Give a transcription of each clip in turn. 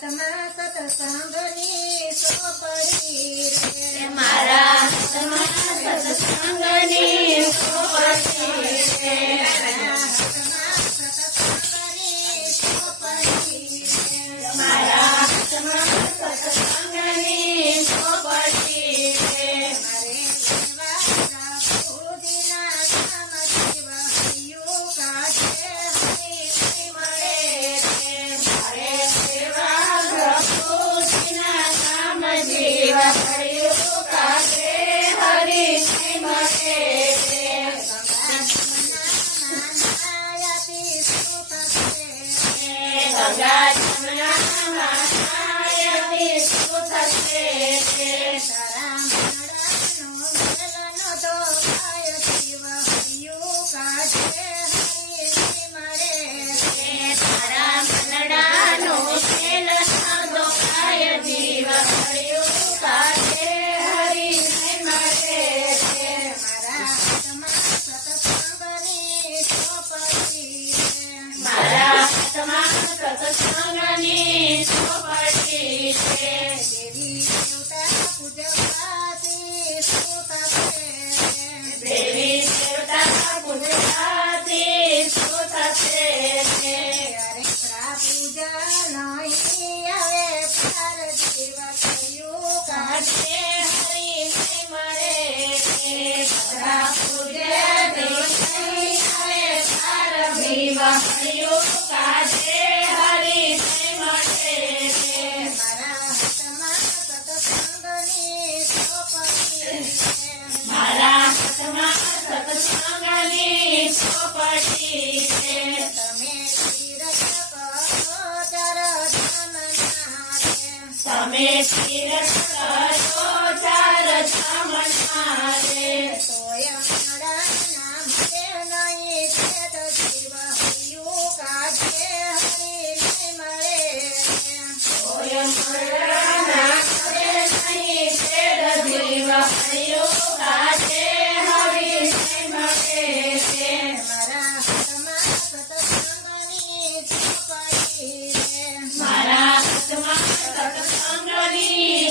હાથમાં સત્સંગની સોપડી રે, મારા હાથમાં સત્સંગની સોપડી રે, મારા હાથમાં સત્સંગની સોપડી રે, મારે લેવા પ્રભુજીના નામ જીવા હરિયું કાજે હરિ મળે રે, ગંગા જમના નાયાથી શું થશે રે, તારા મંડળનો મેલનો તો ગાય જીવ હરિયું કાજે હરિ મળે રે, તારા મનડાનો ખેલ સાંધો કાય જીવ હરિયું કાજે હરિ મળે રે, મારા હાથમાં સત્સંગની સોપડી રે, મારા હાથમાં સત્સંગની સોપડી છે, દેવી દેવતા પૂજવાથી શું થશે રે, દેવી દેવતા પૂજવાથી શું થશે રે, અરે પૂજા નહીં આવે પાર જીવ થયું કાજે હરિ મળે રે, સદા પૂજ્ય દેવની આવે પાર જીવ હરિયું કાજે હરિ મળે રે, મારા હાથમાં સત્સંગની સોપડી રે, મારા હાથમાં સત્સંગની સોપડી છે, તમે તીરથ કરો ચાર ધામના રે, તમે તીરથ કરો ચાર ધામના રે, તોય મારા નામ છે નહીં છેદ જીવ હરિયું કાજે હરિ મળે રે, ઓય મરણા કરે નહીં છેદ જીવ હરિયું કાજે હરિ મળે રે, મારા હાથમાં સત્સંગની સોપડી રે, મારા હાથમાં સત્સંગની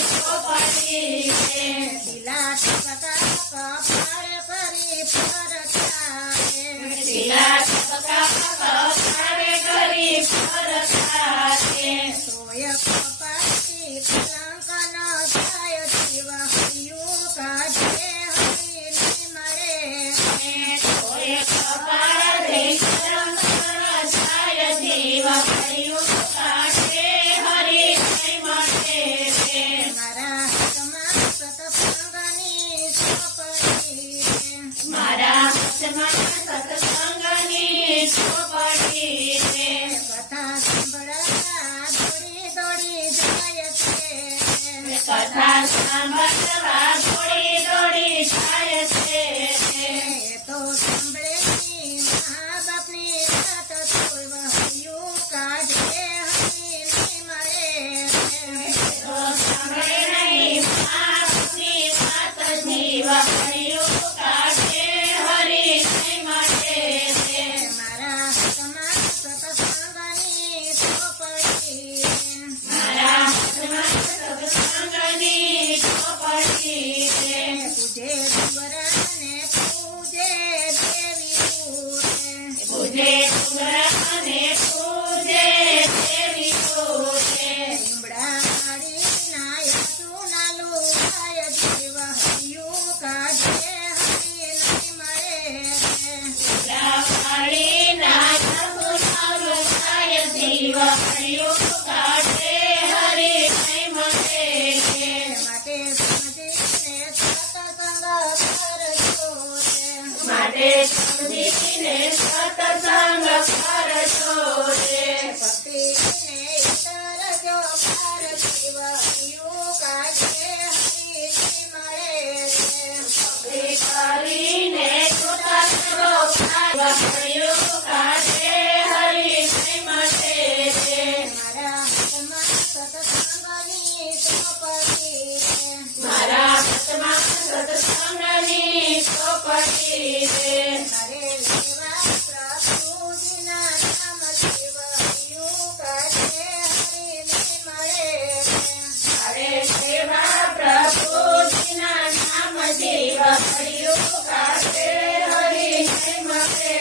જીવ હરિયું કાશે હરિ નહીં મળે.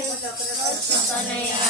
બોલો કૃષ્ણ કનૈયા